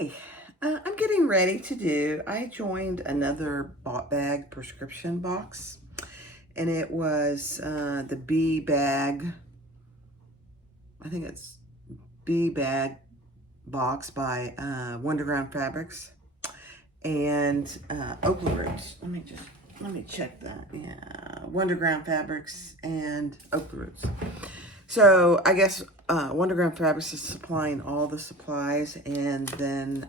Hi, I'm getting ready to I joined another bag prescription box, and it was the B bag, I think it's B bag box by Wonderground Fabrics and Oakland Roots. Let me check that. Yeah, Wonderground Fabrics and Oakland Roots. So I guess Wonderground Fabrics is supplying all the supplies, and then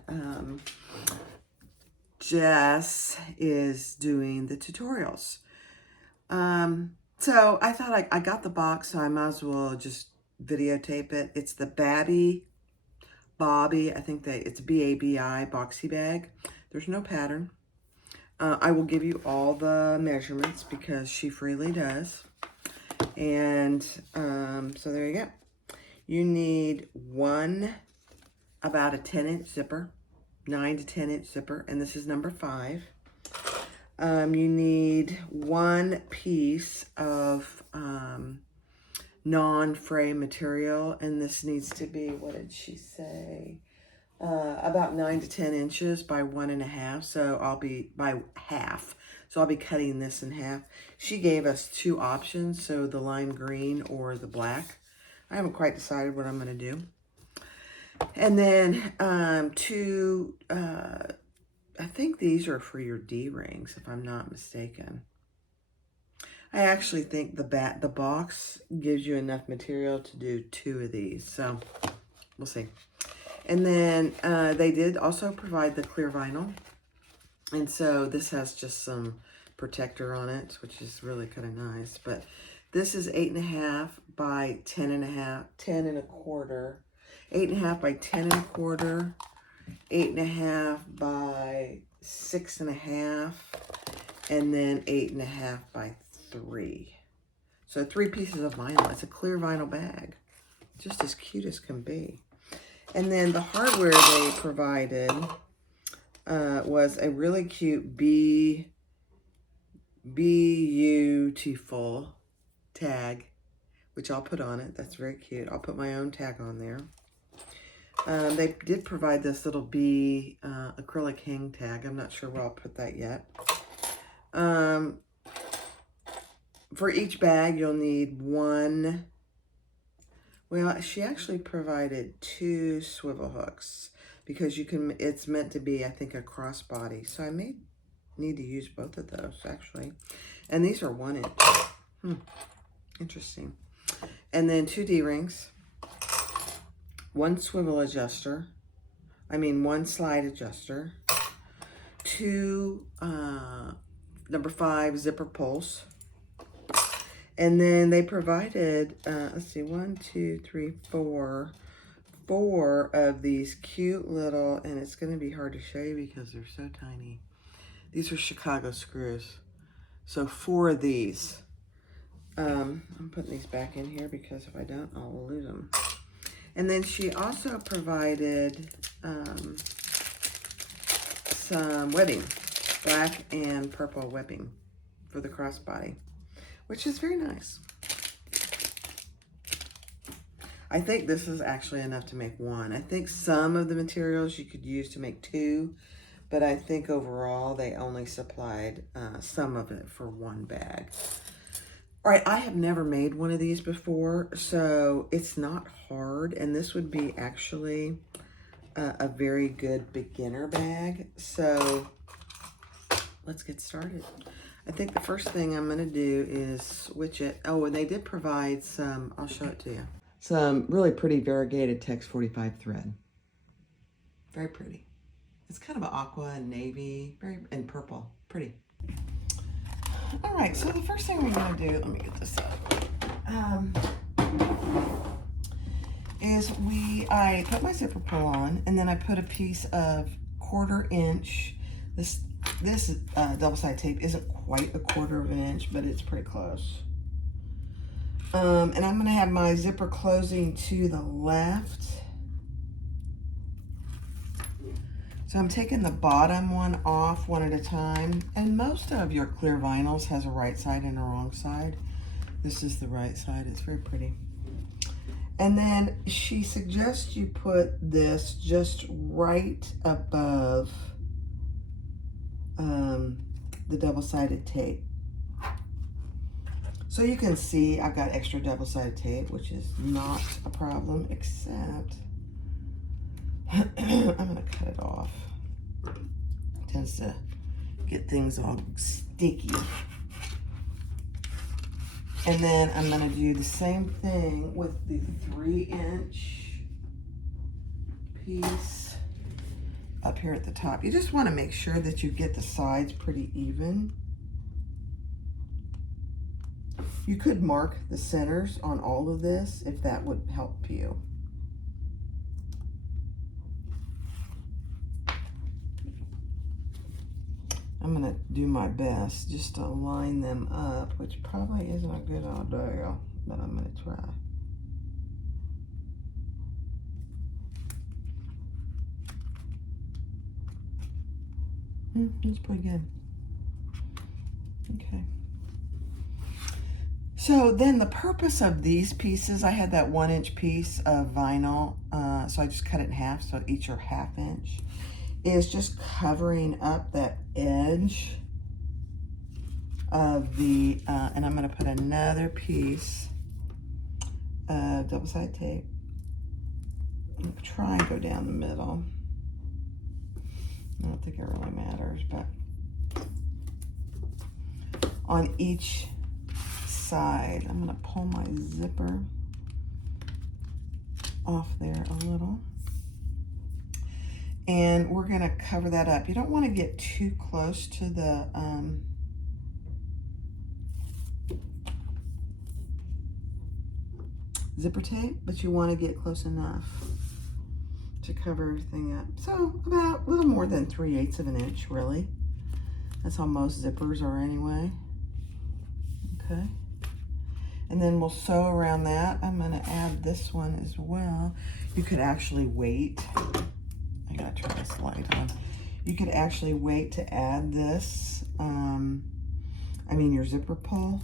Jess is doing the tutorials. So I thought I got the box, so I might as well just videotape it. It's the Babi, I think that it's B-A-B-I boxy bag. There's no pattern. I will give you all the measurements because she freely does. And so there you go. You need about a 10-inch zipper, 9 to 10-inch zipper, and this is number 5. You need one piece of non-fray material, and this needs to be, what did she say? About 9 to 10 inches by 1.5, so I'll be by half. So I'll be cutting this in half. She gave us 2 options, so the lime green or the black. I haven't quite decided what I'm going to do. And then I think these are for your D-rings, if I'm not mistaken. I actually think the box gives you enough material to do 2 of these, so we'll see. And then they did also provide the clear vinyl. And so this has just some protector on it, which is really kind of nice. But this is 8.5 by 10.5, 10.25, 8.5 by 10.25, 8.5 by 6.5, and then 8.5 by 3. So 3 pieces of vinyl. It's a clear vinyl bag, just as cute as can be. And then the hardware they provided was a really cute beautiful tag, which I'll put on it. That's very cute. I'll put my own tag on there. They did provide this little bee acrylic hang tag. I'm not sure where I'll put that yet. For each bag, you'll need one. Well, she actually provided 2 swivel hooks because it's meant to be, I think, a crossbody. So I may need to use both of those, actually. And these are 1 inch. Interesting. And then 2 D-rings, 1 swivel adjuster, 1 slide adjuster, 2 number 5 zipper pulls. And then they provided, let's see, 1, 2, 3, 4 of these cute little, and it's going to be hard to show you because they're so tiny. These are Chicago screws. So 4 of these. I'm putting these back in here because if I don't, I'll lose them. And then she also provided some webbing, black and purple webbing for the crossbody, which is very nice. I think this is actually enough to make 1. I think some of the materials you could use to make 2, but I think overall they only supplied some of it for 1 bag. All right, I have never made one of these before, so it's not hard, and this would be actually a very good beginner bag. So let's get started. I think the first thing I'm going to do is switch it. Oh, and they did provide some, I'll show it to you, some really pretty variegated Tex 45 thread. Very pretty. It's kind of an aqua and navy, and purple. Pretty. All right, so the first thing we're going to do, let me get this up, is I put my zipper pull on, and then I put a piece of 1/4 inch. This double-sided tape isn't quite a 1/4 inch, but it's pretty close. And I'm going to have my zipper closing to the left. So I'm taking the bottom one off one at a time. And most of your clear vinyls has a right side and a wrong side. This is the right side. It's very pretty. And then she suggests you put this just right above the double-sided tape. So you can see I've got extra double-sided tape, which is not a problem, except I'm gonna cut it off. It tends to get things all sticky. And then I'm gonna do the same thing with the 3-inch piece up here at the top. You just wanna make sure that you get the sides pretty even. You could mark the centers on all of this if that would help you. I'm gonna do my best just to line them up, which probably isn't a good idea, but I'm gonna try. That's pretty good. Okay. So then the purpose of these pieces, I had that 1-inch piece of vinyl, so I just cut it in half, so each are 1/2 inch. Is just covering up that edge of the, and I'm going to put another piece of double-sided tape. I'm going to try and go down the middle. I don't think it really matters, but on each side, I'm going to pull my zipper off there a little. And we're going to cover that up. You don't want to get too close to the zipper tape, but you want to get close enough to cover everything up. So about a little more than 3/8 of an inch, really. That's how most zippers are anyway. Okay. And then we'll sew around that. I'm going to add this one as well. You could actually wait. I gotta turn this light on. You could actually wait to add this, your zipper pull,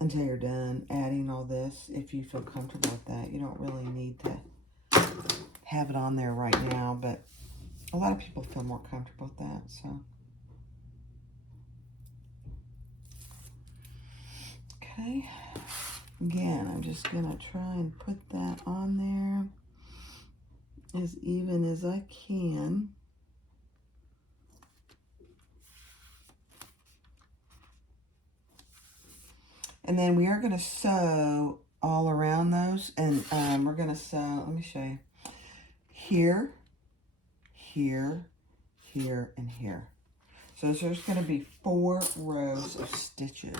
until you're done adding all this, if you feel comfortable with that. You don't really need to have it on there right now, but a lot of people feel more comfortable with that, so. Okay. Again, I'm just gonna try and put that on there as even as I can. And then we are gonna sew all around those, and we're gonna sew, let me show you, here, here, here, and here. So there's gonna be 4 rows of stitches.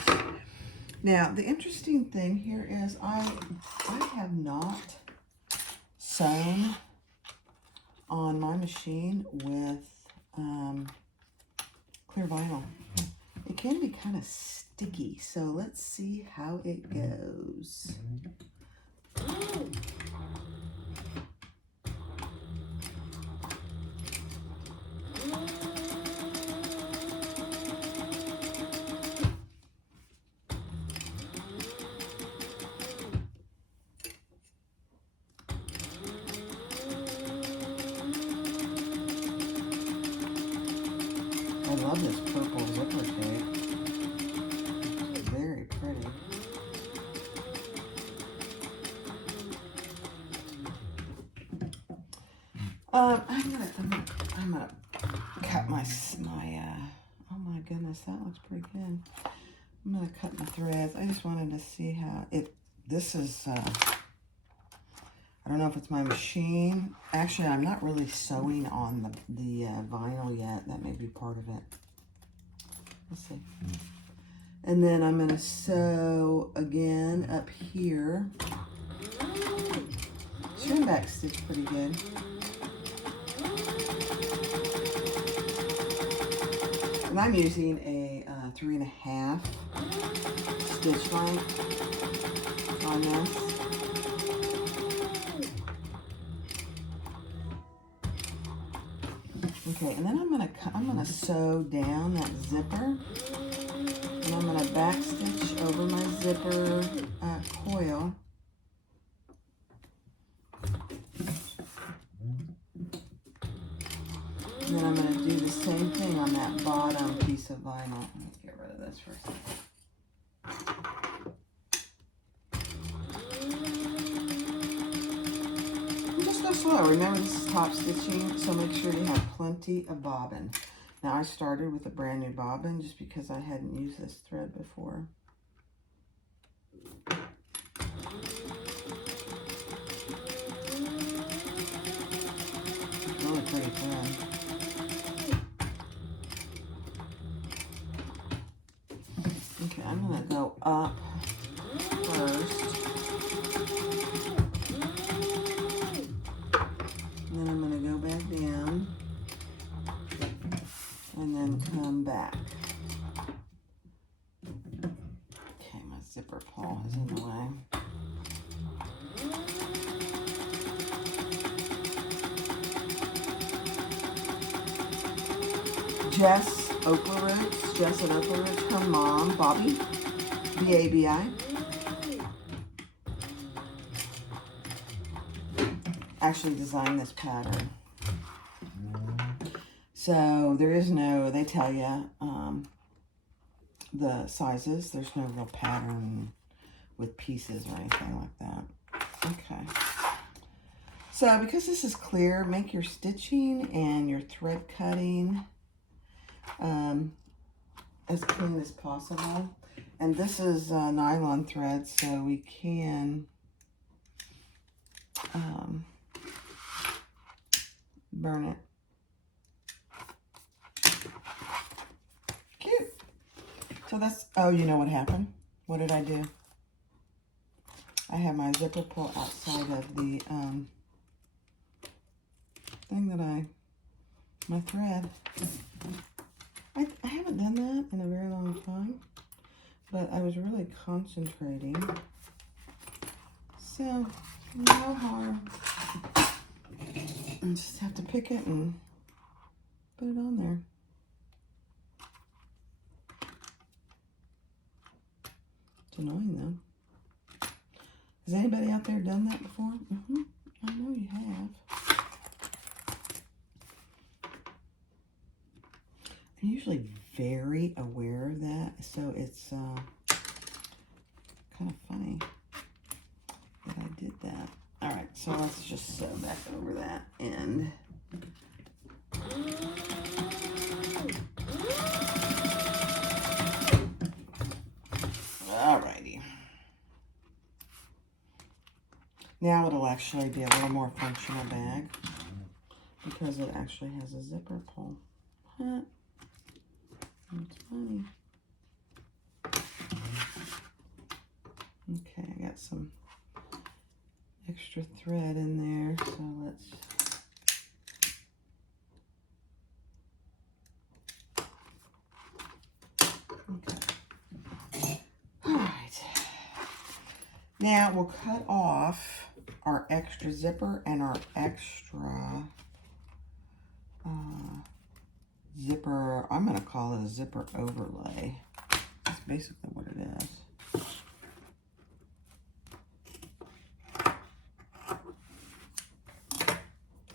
Now, the interesting thing here is I have not sewn on my machine with clear vinyl. It can be kind of sticky, so let's see how it goes. I love this purple zipper tape. It's very pretty. I'm gonna cut my oh my goodness, that looks pretty good. I'm gonna cut my threads. I just wanted to see how this is, I don't know if it's my machine. Actually, I'm not really sewing on the vinyl yet. That may be part of it. Let's see. And then I'm gonna sew again up here. Trim back stitch pretty good. And I'm using a 3.5 stitch length on this. Okay, and then I'm gonna sew down that zipper And I'm going to back stitch over my zipper coil. And then I'm going to do the same thing on that bottom piece of vinyl. Let's get rid of this for a second. And just go slow. Remember, this is top stitching, so make sure you have plenty of bobbin. Now, I started with a brand new bobbin just because I hadn't used this thread before. Really pretty thread. Okay, I'm going to go up first. And then I'm going to go back down. And then come back. Okay, my zipper pull is in the way. Jess Oakland Roots, Jess at Oakland Roots, her mom, Babi, B-A-B-I. Actually designed this pattern. So there is no, they tell you the sizes. There's no real pattern with pieces or anything like that. Okay. So because this is clear, make your stitching and your thread cutting as clean as possible. And this is nylon thread, so we can burn it. Cute. So that's, oh, you know what happened? What did I do? I have my zipper pull outside of the thing that my thread. I haven't done that in a very long time, but I was really concentrating. So, no harm. I just have to pick it and put it on there. It's annoying though. Has anybody out there done that before? I know you have. I'm usually very aware of that, so it's kind of funny that I did that. All right, so let's just sew back over that end. All righty. Now it'll actually be a little more functional bag because it actually has a zipper pull. Huh. That's funny. Okay, I got some extra thread in there, so let's okay. All right. Now we'll cut off our extra zipper and our extra zipper. I'm going to call it a zipper overlay. That's basically what it is.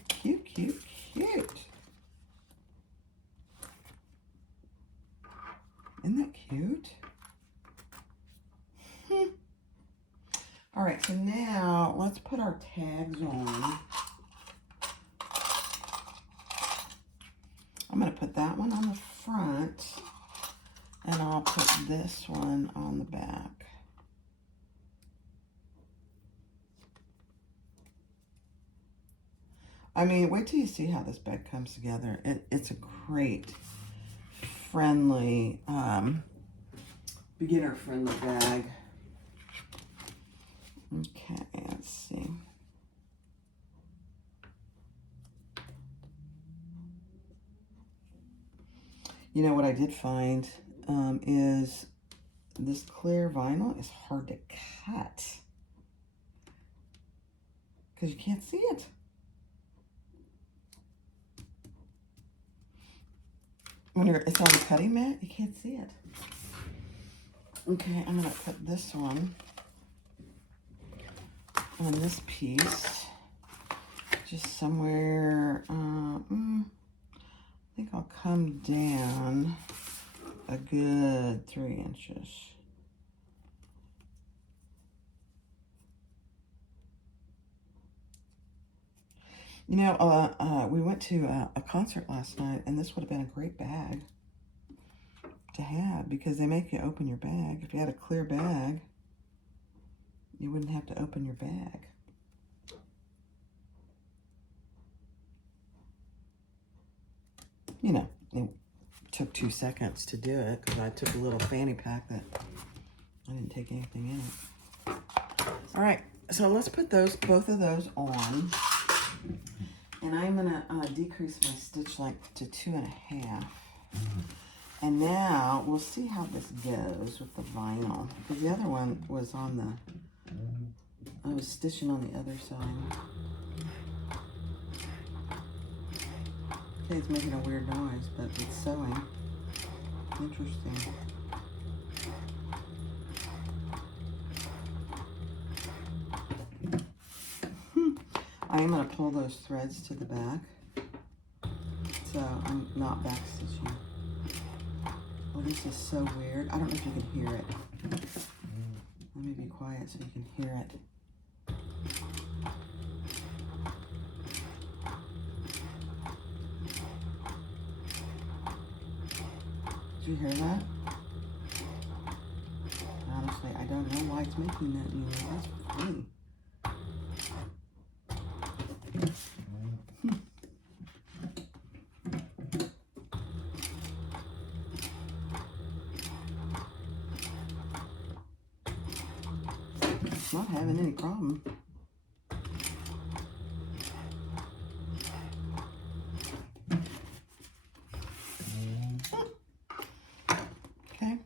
Cute, cute, cute. Isn't that cute? All right, so now let's put our tags on. I'm going to put that one on the front, and I'll put this one on the back. I mean, wait till you see how this bag comes together. It's a great, friendly, beginner-friendly bag. Okay, let's see. You know what I did find is this clear vinyl is hard to cut because you can't see it. When it's on the cutting mat, you can't see it. Okay, I'm gonna put this one on this piece, just somewhere, I think I'll come down a good 3 inches. You know, we went to a concert last night, and this would have been a great bag to have because they make you open your bag. If you had a clear bag, you wouldn't have to open your bag. You know, it took 2 seconds to do it because I took a little fanny pack that I didn't take anything in it. All right, so let's put both of those on. And I'm gonna decrease my stitch length to 2.5. And now we'll see how this goes with the vinyl. Because the other one was on the, I was stitching on the other side. Okay, it's making a weird noise, but it's sewing. Interesting. I am going to pull those threads to the back, so I'm not back stitching. Oh, this is so weird. I don't know if you can hear it. Let me be quiet so you can hear it. Did you hear that? Honestly, I don't know why it's making that noise. That's funny. Not having any problem. Okay.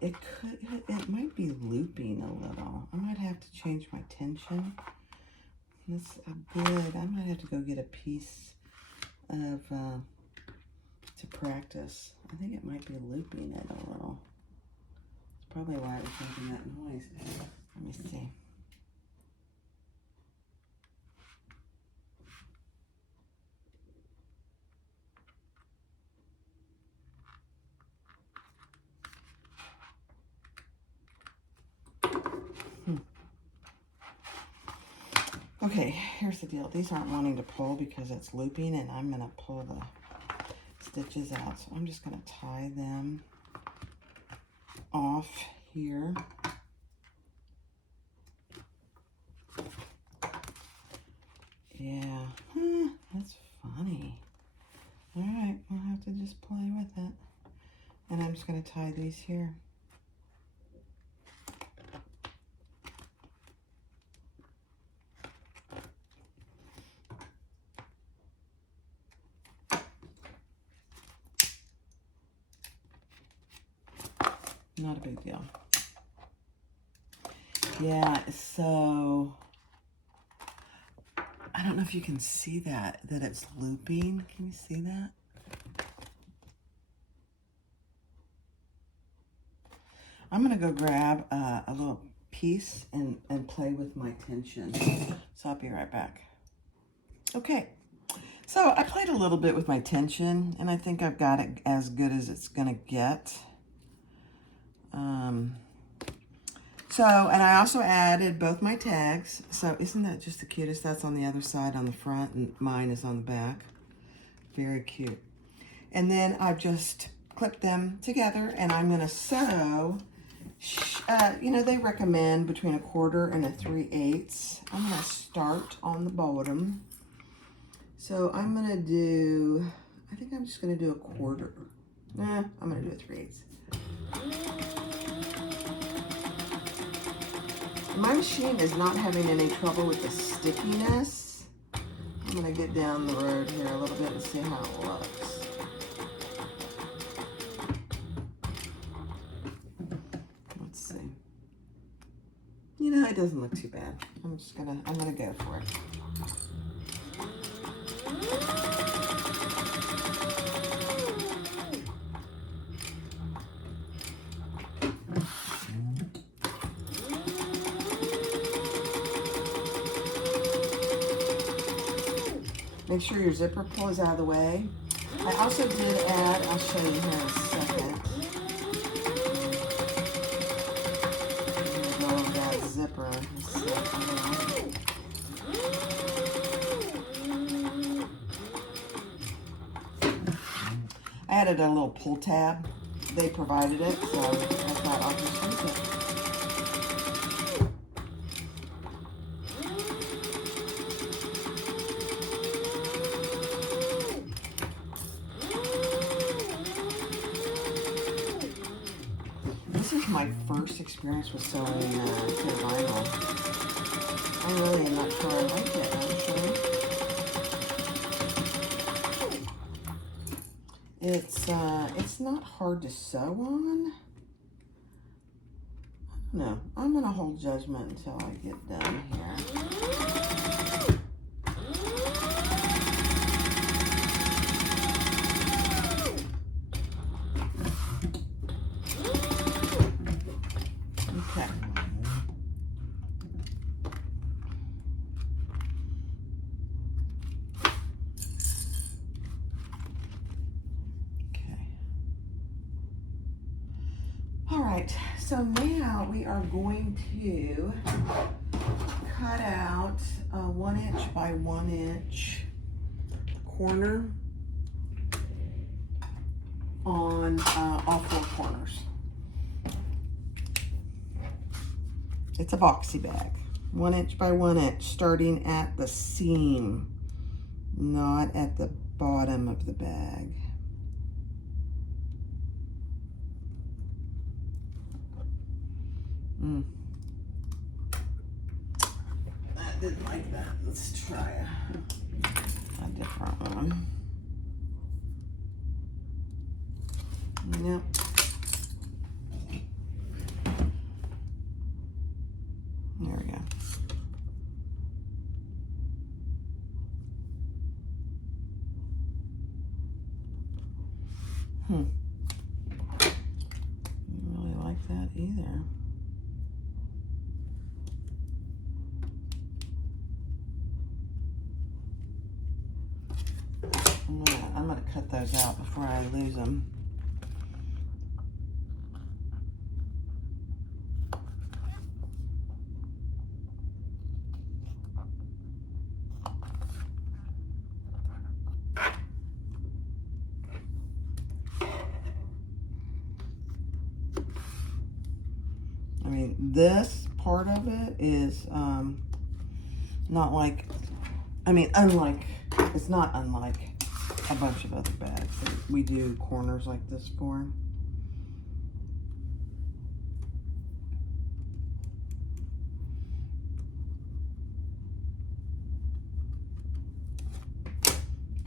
It might be looping a little. I might have to change my tension. That's good. I might have to go get a piece of to practice. I think it might be looping it a little. It's probably why it was making that noise. Let me see. Okay, here's the deal. These aren't wanting to pull because it's looping, and I'm going to pull the stitches out. So I'm just going to tie them off here. Yeah, that's funny. All right, we'll have to just play with it. And I'm just going to tie these here. Not a big deal. Yeah, so I don't know if you can see that it's looping. Can you see that? I'm gonna go grab a little piece and play with my tension. So I'll be right back. Okay, so I played a little bit with my tension, and I think I've got it as good as it's gonna get. And I also added both my tags. So isn't that just the cutest? That's on the other side on the front, and mine is on the back. Very cute. And then I've just clipped them together, and I'm gonna sew, you know, they recommend between 1/4 and 3/8. I'm gonna start on the bottom. So I'm gonna do, I think I'm just gonna do 1/4. I'm gonna do 3/8. My machine is not having any trouble with the stickiness. I'm gonna get down the road here a little bit and see how it looks. Let's see. You know, it doesn't look too bad. I'm gonna go for it. Make sure your zipper pull is out of the way. I also did add, I'll show you here in a second. Go over that zipper. I added a little pull tab. They provided it, so I thought I'll just use it. This is my first experience with sewing clear vinyl. I really am not sure I like it, actually. It's not hard to sew on. I don't know. I'm gonna hold judgment until I get done here. Okay. All right, so now we are going to cut out a 1 inch by 1 inch corner on all 4 corners. It's a boxy bag, 1 inch by 1 inch, starting at the seam, not at the bottom of the bag. I didn't like that. Let's try a different one. Yep. There we go. Didn't really like that either. I'm gonna cut those out before I lose them. I mean, this part of it is not like, I mean, unlike, it's not unlike a bunch of other bags that we do corners like this for.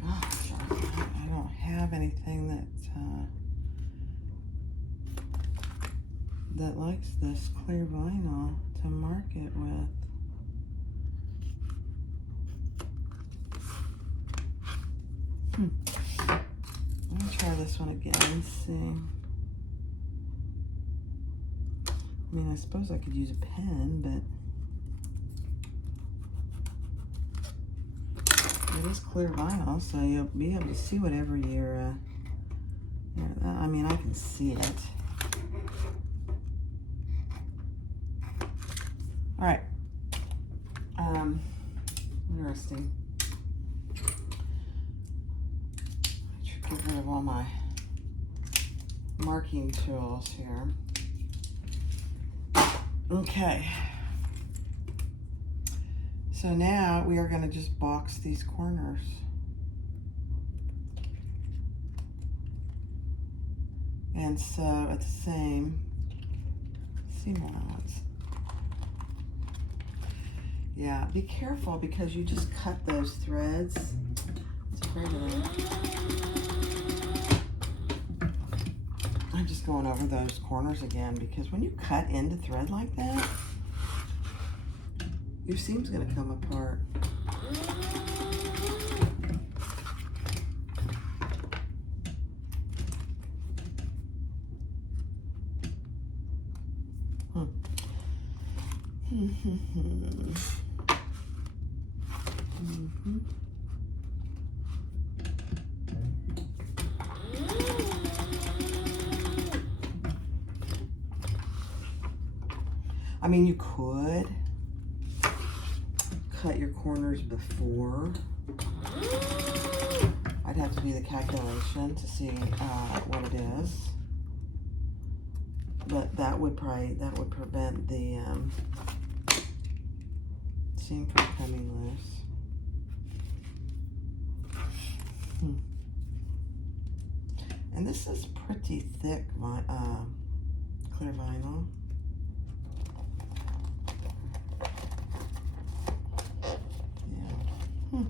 Gosh, I don't have anything that likes this clear vinyl to mark it with. Let me try this one again and see. I mean, I suppose I could use a pen, but it is clear vinyl, so you'll be able to see whatever you're, I mean, I can see it. All right. Interesting. Get rid of all my marking tools here. Okay. So now we are going to just box these corners. And so at the same seam allowance. Yeah, be careful because you just cut those threads. It's pretty. I'm just going over those corners again because when you cut into thread like that, your seam's going to come apart. I mean, you could cut your corners before. I'd have to do the calculation to see what it is. But that would prevent the seam from coming loose. And this is pretty thick clear vinyl. Yeah.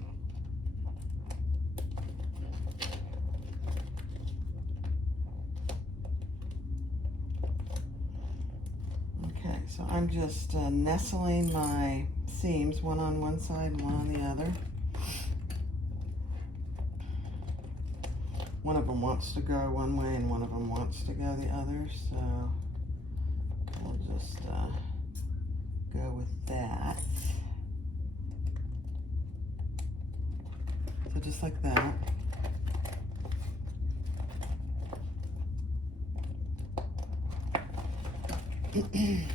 Okay, so I'm just nestling my seams, one on one side and one on the other. One of them wants to go one way and one of them wants to go the other, so we'll just go with that. So just like that.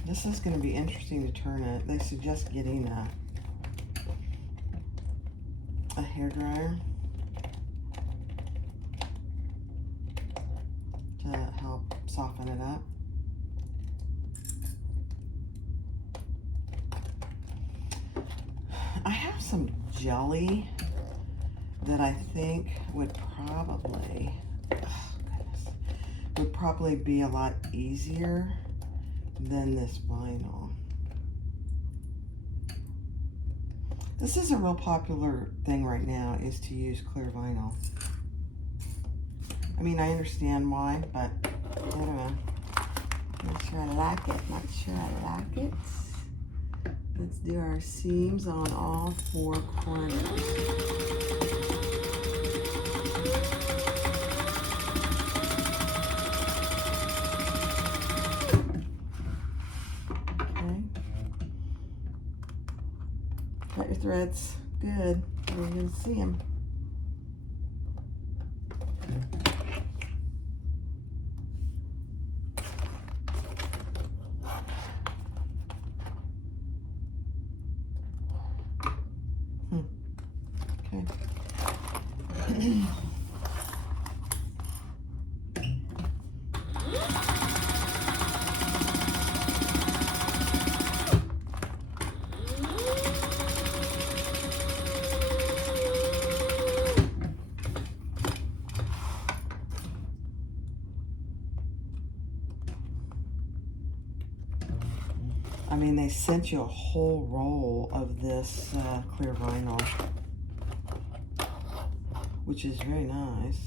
This is going to be interesting to turn it. They suggest getting a hairdryer to help soften it up. I have some jelly that I think would probably be a lot easier than this vinyl. This is a real popular thing right now, is to use clear vinyl. I mean, I understand why, but I don't know. Not sure I like it. Not sure I like it. Let's do our seams on all 4 corners. Okay. Cut your threads. Good. You're going to see them. I mean, they sent you a whole roll of this clear vinyl, which is very nice.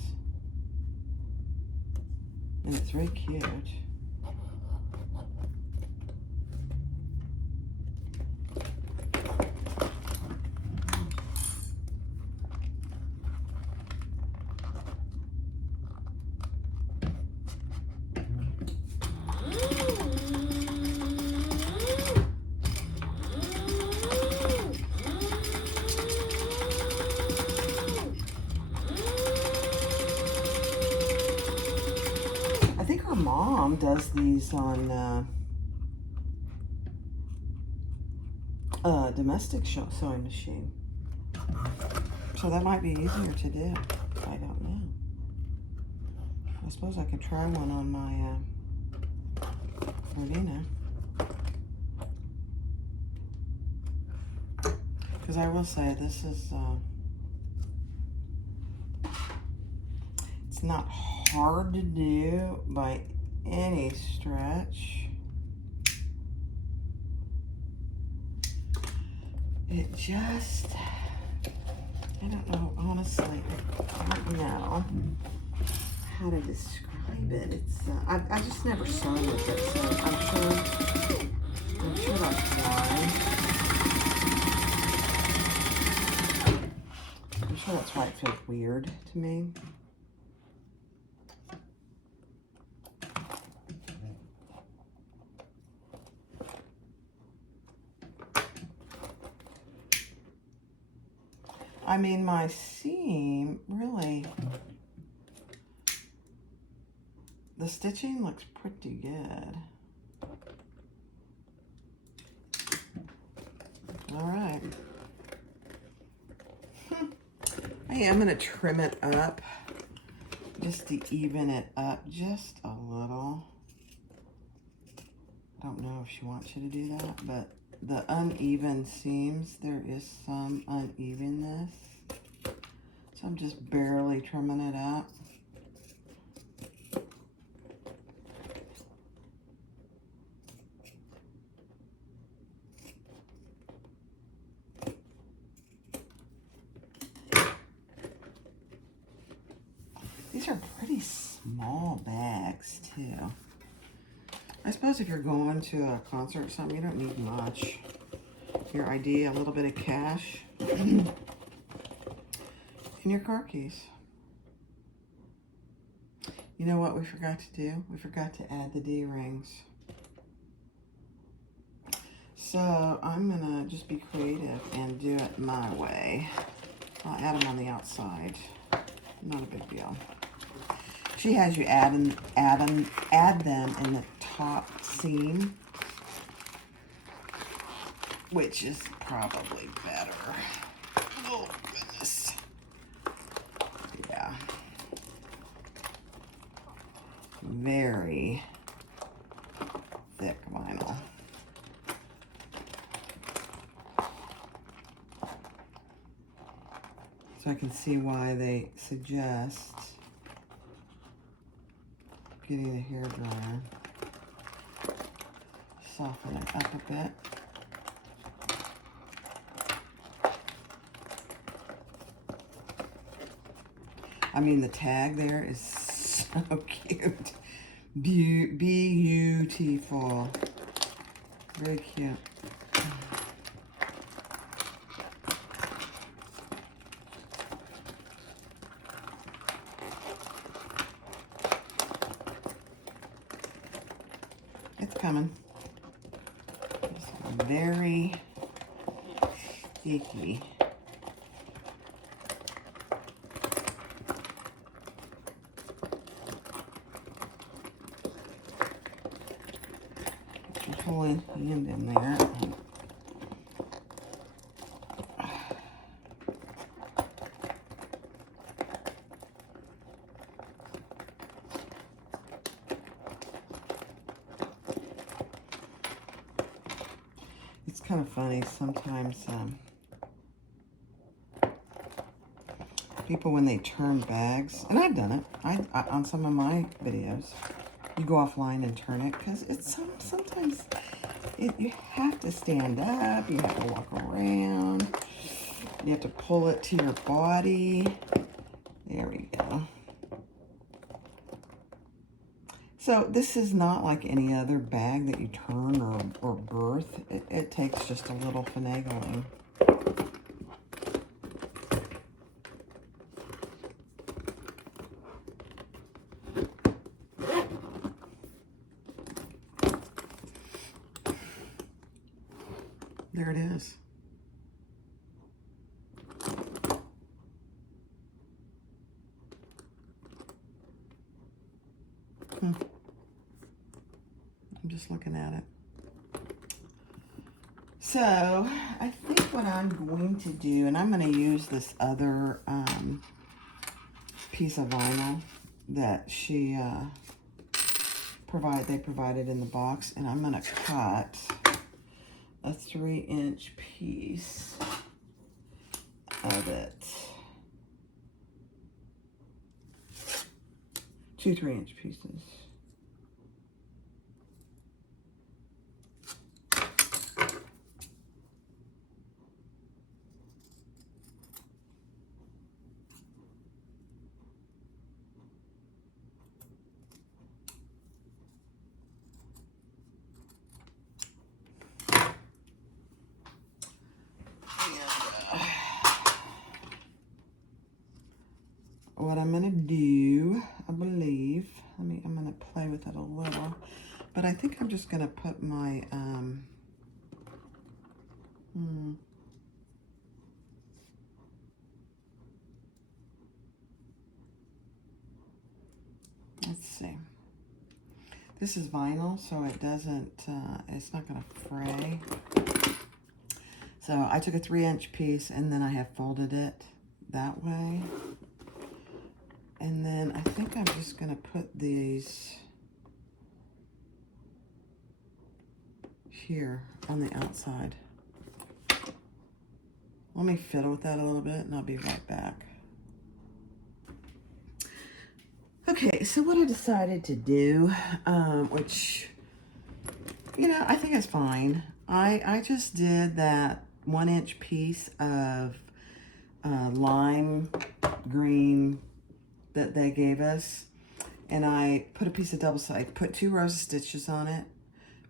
And it's very cute. Mom does these on domestic sewing machine, so that might be easier to do. I don't know. I suppose I could try one on my Florina, because I will say this is it's not hard to do by any stretch. It just, I don't know, honestly, I don't know how to describe it. It's, I just never sewn with it, so I'm sure that's why. I'm sure that's why it feels weird to me. I mean, my seam, really, the stitching looks pretty good. All right. I am going to trim it up just to even it up just a little. I don't know if she wants you to do that, but the uneven seams, there is some unevenness. So I'm just barely trimming it up. These are pretty small bags too. I suppose if you're going to a concert or something, you don't need much. Your ID, a little bit of cash, and your car keys. You know what we forgot to do? We forgot to add the D-rings. So I'm gonna just be creative and do it my way. I'll add them on the outside. Not a big deal. She has you add them in the top seam, which is probably better. Oh goodness. Yeah. Very thick vinyl. So I can see why they suggest getting a hairdryer. Soften it up a bit. I mean, the tag there is so cute. Beautiful. Very cute. It's coming. It's very sticky. Pull in hand in there. It's kind of funny sometimes. People, when they turn bags, and I've done it I on some of my videos, you go offline and turn it because it's sometimes you have to stand up, you have to walk around, you have to pull it to your body. There we go. So this is not like any other bag that you turn or birth. It takes just a little finagling. There it is. I'm just looking at it. So I think what I'm going to do, and I'm going to use this other piece of vinyl that she provided in the box, and I'm going to cut a 3-inch piece of it. 2 3-inch pieces. What I'm gonna do, I believe, I'm gonna play with it a little, but I think I'm just gonna put my, let's see. This is vinyl, so it doesn't, it's not gonna fray. So I took a 3-inch piece and then I have folded it that way. And then I think I'm just going to put these here on the outside. Let me fiddle with that a little bit and I'll be right back. Okay, so what I decided to do, which, you know, I think is fine. I just did that 1-inch piece of lime green that they gave us, and I put a piece of double-sided, put 2 rows of stitches on it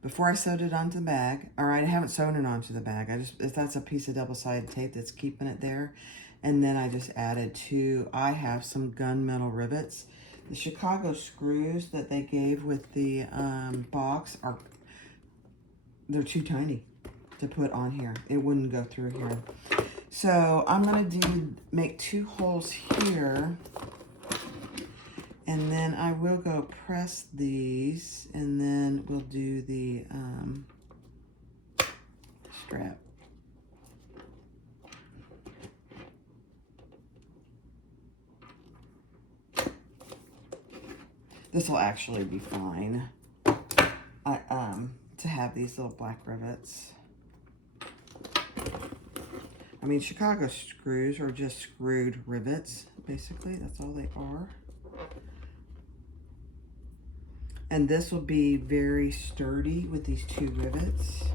before I sewed it onto the bag. All right, I haven't sewn it onto the bag. That's a piece of double-sided tape that's keeping it there. And then I just added 2, I have some gunmetal rivets. The Chicago screws that they gave with the box they're too tiny to put on here. It wouldn't go through here. So I'm gonna make 2 holes here, and then I will go press these, and then we'll do the strap. This will actually be fine. To have these little black rivets. I mean, Chicago screws are just screwed rivets, basically. That's all they are. And this will be very sturdy with these 2 rivets.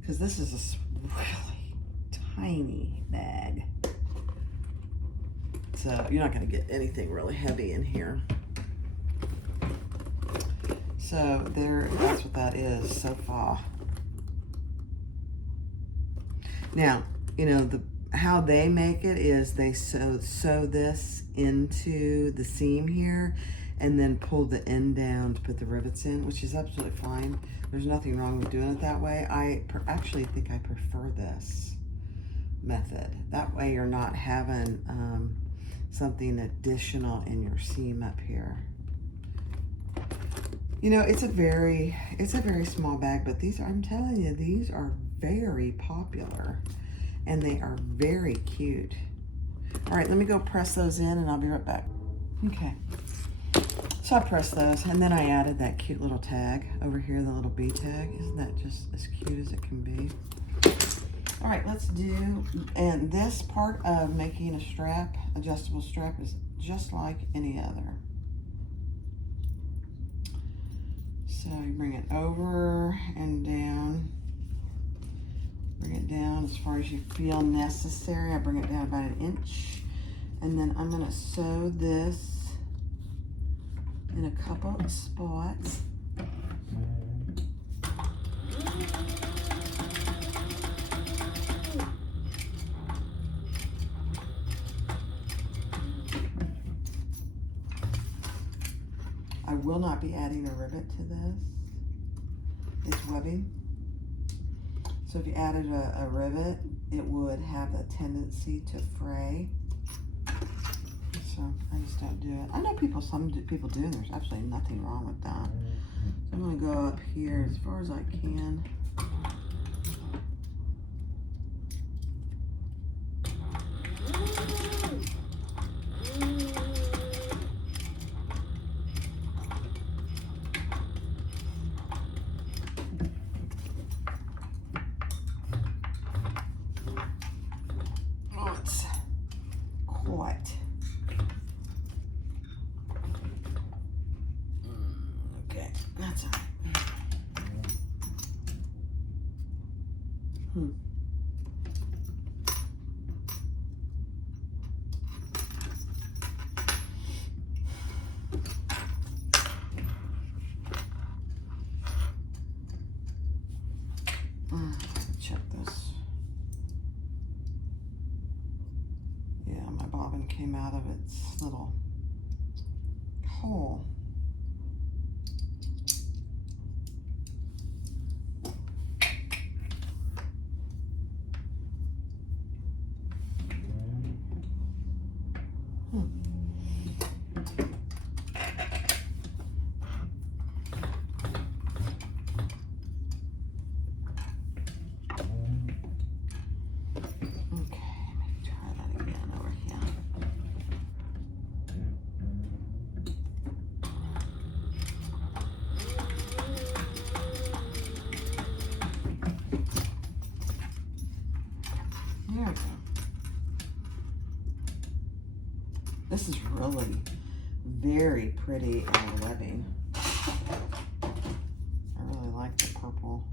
Because this is a really tiny bag. So you're not going to get anything really heavy in here. So that's what that is so far. Now, you know, how they make it is they sew this into the seam here and then pull the end down to put the rivets in, which is absolutely fine. There's nothing wrong with doing it that way. I actually think I prefer this method. That way you're not having something additional in your seam up here. You know, it's a very small bag, but I'm telling you, these are very popular and they are very cute. All right, let me go press those in and I'll be right back. Okay, so I pressed those and then I added that cute little tag over here, the little bee tag. Isn't that just as cute as it can be? All right, let's do, and this part of making a strap, adjustable strap, is just like any other. So you bring it over and down. Bring it down as far as you feel necessary. I bring it down about 1 inch. And then I'm gonna sew this in a couple of spots. I will not be adding a rivet to this. It's webbing. So if you added a rivet, it would have a tendency to fray. So I just don't do it. I know some people do, and there's absolutely nothing wrong with that. So I'm gonna go up here as far as I can. Okay, that's all right. Check this. Yeah, my bobbin came out of its little hole. this is really very pretty webbing. I really like the purple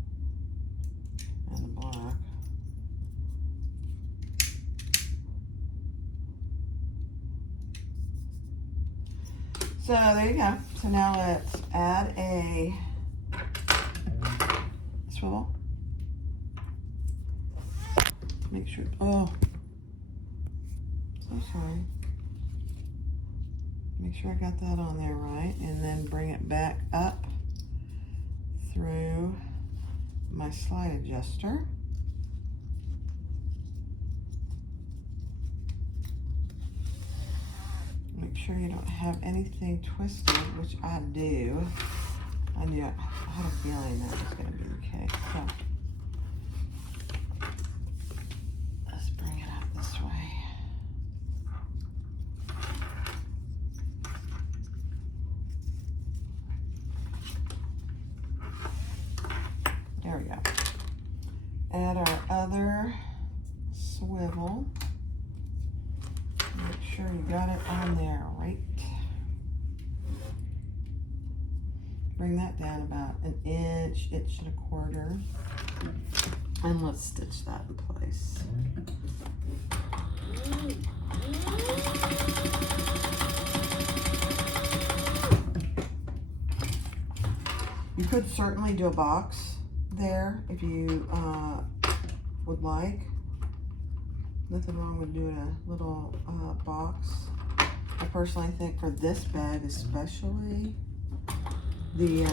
and the black. So there you go. So now let's add a swivel. Make sure, oh, so sorry. Make sure I got that on there right, and then bring it back up through my slide adjuster. Make sure you don't have anything twisted, which I do. I had a feeling that was going to be the case. So let's bring it up this way. There we go. Add our other swivel. Make sure you got it on there, right? Bring that down about an inch, inch and a quarter. And let's stitch that in place. You could certainly do a box there if you would like. Nothing wrong with doing a little box. I personally think for this bag especially, the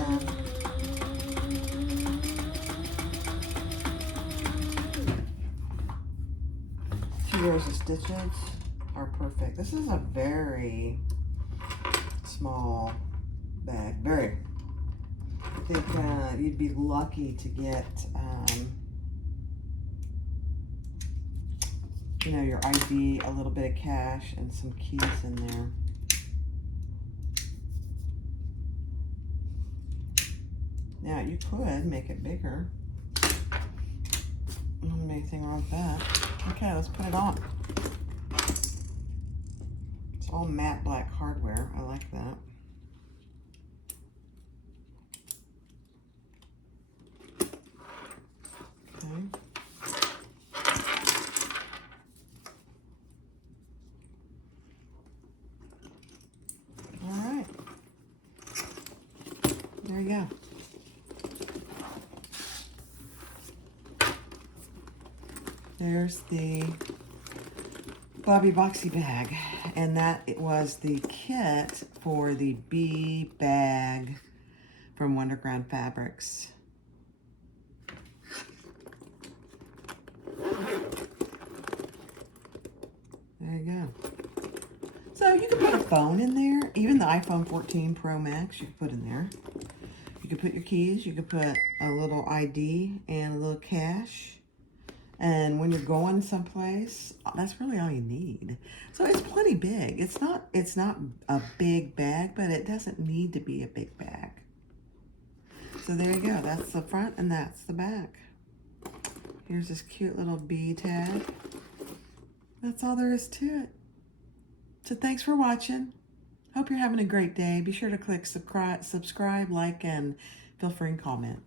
2 rows of stitches are perfect. This is a very small bag, very. I think you'd be lucky to get you know, your ID, a little bit of cash, and some keys in there. Now, you could make it bigger. I don't have anything wrong with that. Okay, let's put it on. It's all matte black hardware. I like that. Okay. There you go. There's the Babi Boxy Bag, and that it was the kit for the bee bag from Wonderground Fabrics. There you go. So you can put a phone in there, even the iPhone 14 Pro Max you can put in there. You could put your keys, you could put a little ID and a little cash. And when you're going someplace, that's really all you need. So it's plenty big. It's not a big bag, but it doesn't need to be a big bag. So there you go. That's the front and that's the back. Here's this cute little bee tag. That's all there is to it. So thanks for watching. Hope you're having a great day. Be sure to click subscribe, like, and feel free to comment.